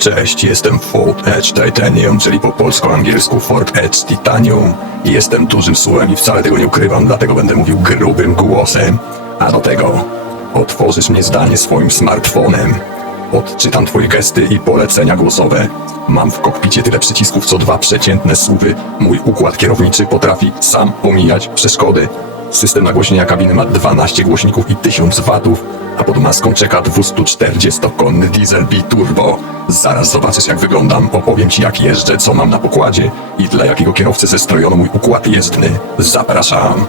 Cześć, jestem Ford Edge Titanium, czyli po polsko-angielsku Ford Edge Titanium. Jestem dużym słowem i wcale tego nie ukrywam, dlatego będę mówił grubym głosem. A do tego otworzysz mnie zdanie swoim smartfonem. Odczytam twoje gesty i polecenia głosowe. Mam w kokpicie tyle przycisków, co dwa przeciętne słupy. Mój układ kierowniczy potrafi sam pomijać przeszkody. System nagłośnienia kabiny ma 12 głośników i 1000 watów, a pod maską czeka 240-konny diesel biturbo. Zaraz zobaczysz jak wyglądam, opowiem ci jak jeżdżę, co mam na pokładzie i dla jakiego kierowcy zestrojono mój układ jezdny. Zapraszam.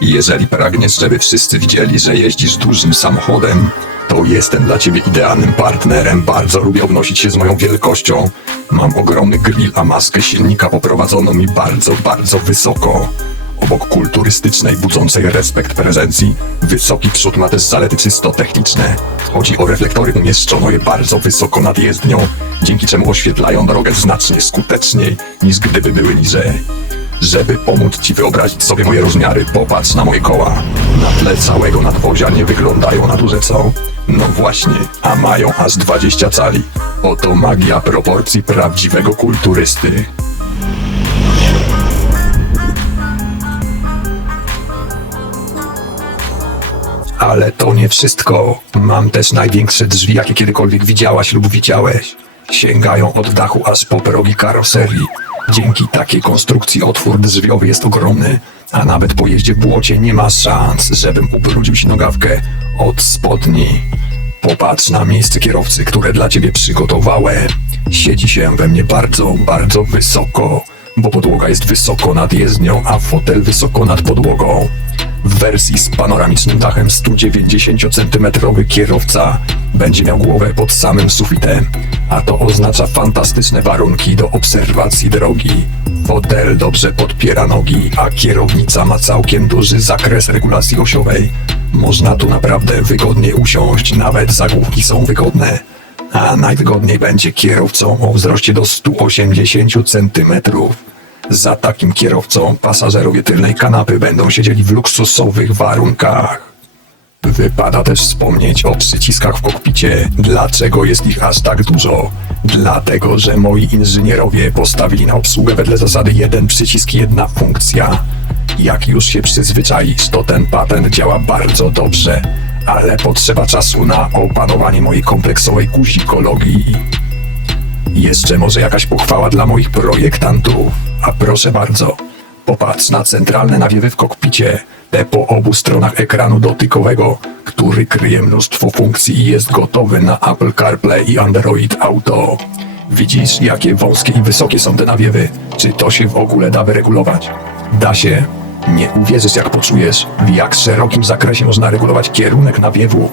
Jeżeli pragniesz, żeby wszyscy widzieli, że jeździsz dużym samochodem, to jestem dla ciebie idealnym partnerem. Bardzo lubię obnosić się z moją wielkością. Mam ogromny grill, a maskę silnika poprowadzono mi bardzo, bardzo wysoko. Obok kulturystycznej, budzącej respekt prezencji, wysoki przód ma też zalety czysto techniczne. Chodzi o reflektory, umieszczono je bardzo wysoko nad jezdnią, dzięki czemu oświetlają drogę znacznie skuteczniej niż gdyby były niżej. Żeby pomóc ci wyobrazić sobie moje rozmiary, popatrz na moje koła. Na tle całego nadwozia nie wyglądają na duże co? No właśnie, a mają aż 20 cali. Oto magia proporcji prawdziwego kulturysty. Ale to nie wszystko. Mam też największe drzwi, jakie kiedykolwiek widziałaś lub widziałeś. Sięgają od dachu aż po progi karoserii. Dzięki takiej konstrukcji otwór drzwiowy jest ogromny, a nawet po jeździe w błocie nie ma szans, żebym ubrudził się nogawkę od spodni. Popatrz na miejsce kierowcy, które dla ciebie przygotowałem. Siedzi się we mnie bardzo, bardzo wysoko, bo podłoga jest wysoko nad jezdnią, a fotel wysoko nad podłogą. W wersji z panoramicznym dachem 190 cm kierowca będzie miał głowę pod samym sufitem, a to oznacza fantastyczne warunki do obserwacji drogi. Fotel dobrze podpiera nogi, a kierownica ma całkiem duży zakres regulacji osiowej. Można tu naprawdę wygodnie usiąść, nawet zagłówki są wygodne. A najwygodniej będzie kierowcą o wzroście do 180 centymetrów. Za takim kierowcą pasażerowie tylnej kanapy będą siedzieli w luksusowych warunkach. Wypada też wspomnieć o przyciskach w kokpicie. Dlaczego jest ich aż tak dużo? Dlatego, że moi inżynierowie postawili na obsługę wedle zasady jeden przycisk, jedna funkcja. Jak już się przyzwyczaisz, to ten patent działa bardzo dobrze, ale potrzeba czasu na opanowanie mojej kompleksowej guzikologii. Jeszcze może jakaś pochwała dla moich projektantów. A proszę bardzo, popatrz na centralne nawiewy w kokpicie, te po obu stronach ekranu dotykowego, który kryje mnóstwo funkcji i jest gotowy na Apple CarPlay i Android Auto. Widzisz, jakie wąskie i wysokie są te nawiewy? Czy to się w ogóle da wyregulować? Da się. Nie uwierzysz, jak poczujesz, w jak szerokim zakresie można regulować kierunek nawiewu.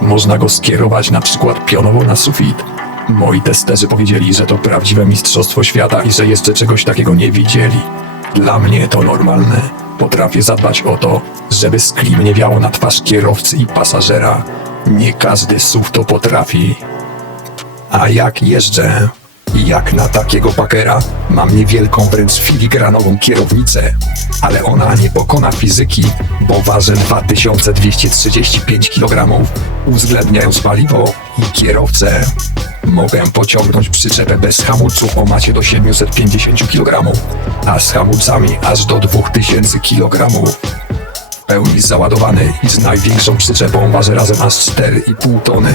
Można go skierować na przykład pionowo na sufit. Moi testerzy powiedzieli, że to prawdziwe mistrzostwo świata i że jeszcze czegoś takiego nie widzieli. Dla mnie to normalne. Potrafię zadbać o to, żeby z klim nie wiało na twarz kierowcy i pasażera. Nie każdy SUV to potrafi. A jak jeżdżę? Jak na takiego pakera mam niewielką, wręcz filigranową kierownicę, ale ona nie pokona fizyki, bo waży 2235 kg, uwzględniając paliwo i kierowcę. Mogę pociągnąć przyczepę bez hamulców o macie do 750 kg, a z hamulcami aż do 2000 kg. Pełni załadowany i z największą przyczepą waży razem aż 4,5 tony.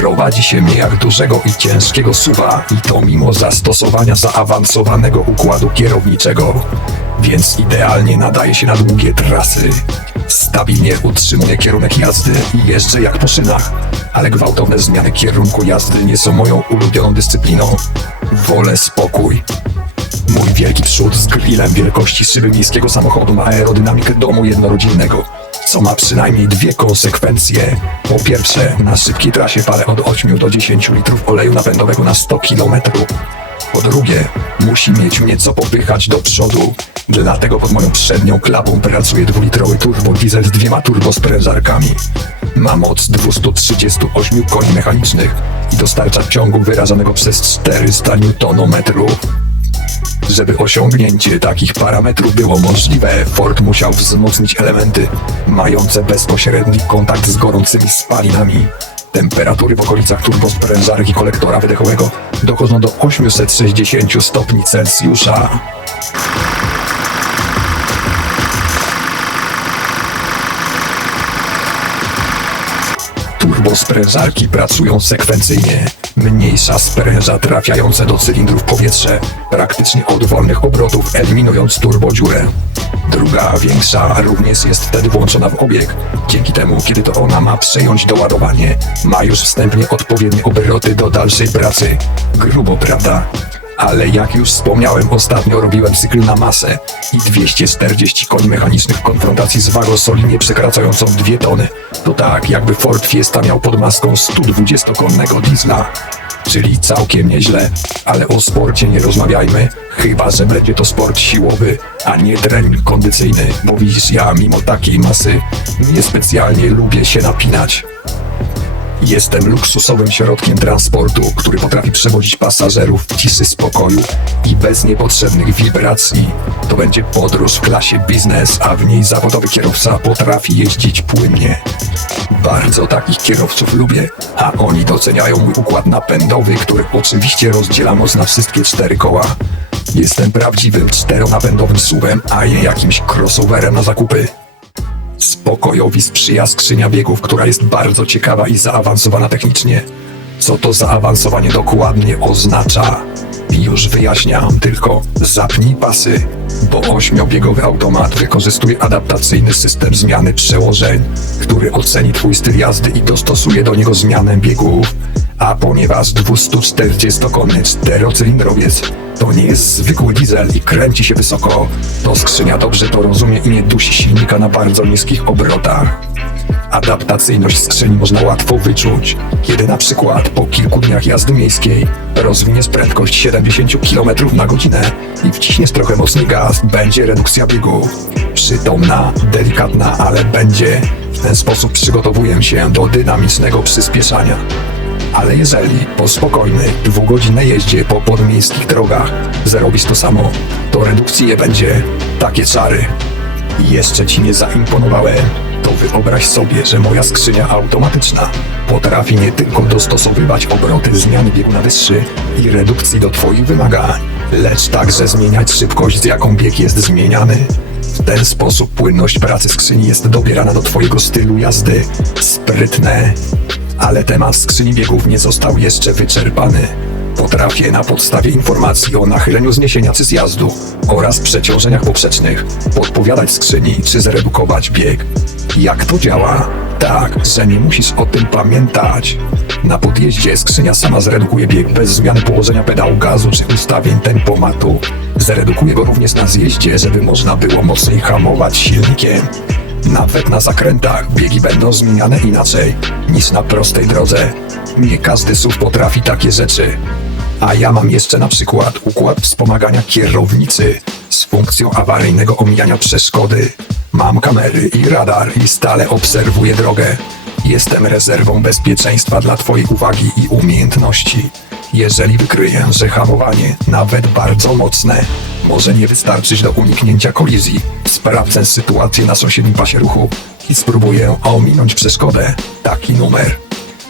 Prowadzi się mnie jak dużego i ciężkiego suwa i to mimo zastosowania zaawansowanego układu kierowniczego, więc idealnie nadaje się na długie trasy. Stabilnie utrzymuję kierunek jazdy i jeżdżę jak po szynach, ale gwałtowne zmiany kierunku jazdy nie są moją ulubioną dyscypliną. Wolę spokój. Mój wielki przód z grillem wielkości szyby miejskiego samochodu ma aerodynamikę domu jednorodzinnego, co ma przynajmniej dwie konsekwencje. Po pierwsze, na szybkiej trasie palę od 8 do 10 litrów oleju napędowego na 100 km. Po drugie, musi mieć mnie co popychać do przodu. Dlatego pod moją przednią klapą pracuje dwulitrowy turbo diesel z dwiema turbosprężarkami. Ma moc 238 koni mechanicznych i dostarcza ciągu wyrażanego przez 400 Nm. Żeby osiągnięcie takich parametrów było możliwe, Ford musiał wzmocnić elementy mające bezpośredni kontakt z gorącymi spalinami. Temperatury w okolicach turbosprężarki kolektora wydechowego dochodzą do 860 stopni Celsjusza. Turbosprężarki pracują sekwencyjnie. Mniejsza spręża trafiające do cylindrów powietrze praktycznie od wolnych obrotów, eliminując turbodziurę. Druga, większa, również jest wtedy włączona w obieg. Dzięki temu, kiedy to ona ma przejąć doładowanie, ma już wstępnie odpowiednie obroty do dalszej pracy. Grubo, prawda? Ale jak już wspomniałem, ostatnio robiłem cykl na masę i 240 koni mechanicznych konfrontacji z wagą soli nie przekraczającą 2 tony. To tak, jakby Ford Fiesta miał pod maską 120-konnego diesla. Czyli całkiem nieźle, ale o sporcie nie rozmawiajmy, chyba że będzie to sport siłowy, a nie trening kondycyjny, widzisz, ja mimo takiej masy niespecjalnie lubię się napinać. Jestem luksusowym środkiem transportu, który potrafi przewozić pasażerów w ciszy spokoju i bez niepotrzebnych wibracji. To będzie podróż w klasie biznes, a w niej zawodowy kierowca potrafi jeździć płynnie. Bardzo takich kierowców lubię, a oni doceniają mój układ napędowy, który oczywiście rozdziela moc na wszystkie cztery koła. Jestem prawdziwym czteronapędowym suwem, a nie jakimś crossoverem na zakupy. Spokojowi sprzyja skrzynia biegów, która jest bardzo ciekawa i zaawansowana technicznie. Co to zaawansowanie dokładnie oznacza? Już wyjaśniam, tylko zapnij pasy, bo ośmiobiegowy automat wykorzystuje adaptacyjny system zmiany przełożeń, który oceni Twój styl jazdy i dostosuje do niego zmianę biegów. A ponieważ 240-konny czterocylindrowiec to nie jest zwykły diesel i kręci się wysoko, to skrzynia dobrze to rozumie i nie dusi silnika na bardzo niskich obrotach. Adaptacyjność skrzyni można łatwo wyczuć, kiedy na przykład po kilku dniach jazdy miejskiej rozwiniesz prędkość 70 km na godzinę i wciśniesz trochę mocniej gaz, będzie redukcja biegu. Przytomna, delikatna, ale będzie. W ten sposób przygotowuję się do dynamicznego przyspieszania. Ale jeżeli po spokojnej, dwugodzinnej jeździe po podmiejskich drogach zrobisz to samo, to redukcji nie będzie. Takie czary. Jeszcze ci nie zaimponowałem, to wyobraź sobie, że moja skrzynia automatyczna potrafi nie tylko dostosowywać obroty zmiany biegu na wyższy i redukcji do Twoich wymagań, lecz także zmieniać szybkość, z jaką bieg jest zmieniany. W ten sposób płynność pracy skrzyni jest dobierana do Twojego stylu jazdy. Sprytne. Ale temat skrzyni biegów nie został jeszcze wyczerpany. Potrafię na podstawie informacji o nachyleniu zniesienia czy zjazdu oraz przeciążeniach poprzecznych podpowiadać skrzyni, czy zredukować bieg. Jak to działa? Tak, że nie musisz o tym pamiętać. Na podjeździe skrzynia sama zredukuje bieg bez zmiany położenia pedału gazu czy ustawień tempomatu. Zredukuje go również na zjeździe, żeby można było mocniej hamować silnikiem. Nawet na zakrętach biegi będą zmieniane inaczej niż na prostej drodze. Nie każdy SUV potrafi takie rzeczy. A ja mam jeszcze na przykład układ wspomagania kierownicy z funkcją awaryjnego omijania przeszkody. Mam kamery i radar i stale obserwuję drogę. Jestem rezerwą bezpieczeństwa dla Twojej uwagi i umiejętności. Jeżeli wykryję, że hamowanie, nawet bardzo mocne, może nie wystarczyć do uniknięcia kolizji, sprawdzę sytuację na sąsiednim pasie ruchu i spróbuję ominąć przeszkodę. Taki numer.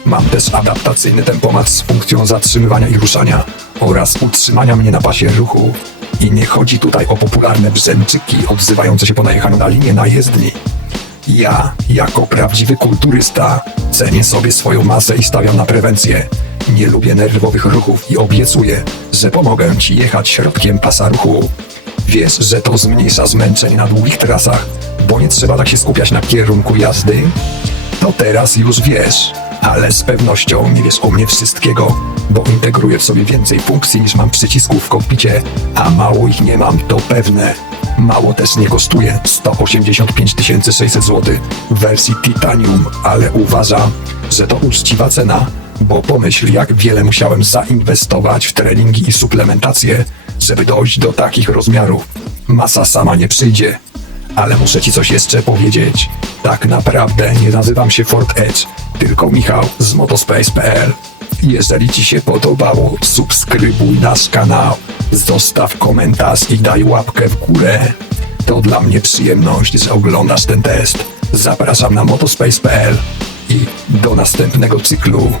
Mam też adaptacyjny tempomat z funkcją zatrzymywania i ruszania oraz utrzymania mnie na pasie ruchu. I nie chodzi tutaj o popularne brzęczyki odzywające się po najechaniu na linię na jezdni. Ja, jako prawdziwy kulturysta, cenię sobie swoją masę i stawiam na prewencję. Nie lubię nerwowych ruchów i obiecuję, że pomogę Ci jechać środkiem pasa ruchu. Wiesz, że to zmniejsza zmęczenie na długich trasach, bo nie trzeba tak się skupiać na kierunku jazdy? To teraz już wiesz, ale z pewnością nie wiesz o mnie wszystkiego, bo integruję w sobie więcej funkcji niż mam przycisków w kokpicie, a mało ich nie mam, to pewne. Mało też nie kosztuje 185 600 zł w wersji Titanium, ale uważam, że to uczciwa cena, bo pomyśl jak wiele musiałem zainwestować w treningi i suplementację, żeby dojść do takich rozmiarów. Masa sama nie przyjdzie. Ale muszę ci coś jeszcze powiedzieć. Tak naprawdę nie nazywam się Ford Edge, tylko Michał z motospace.pl. Jeżeli Ci się podobało, subskrybuj nasz kanał, zostaw komentarz i daj łapkę w górę. To dla mnie przyjemność, że oglądasz ten test. Zapraszam na motospace.pl i do następnego cyklu.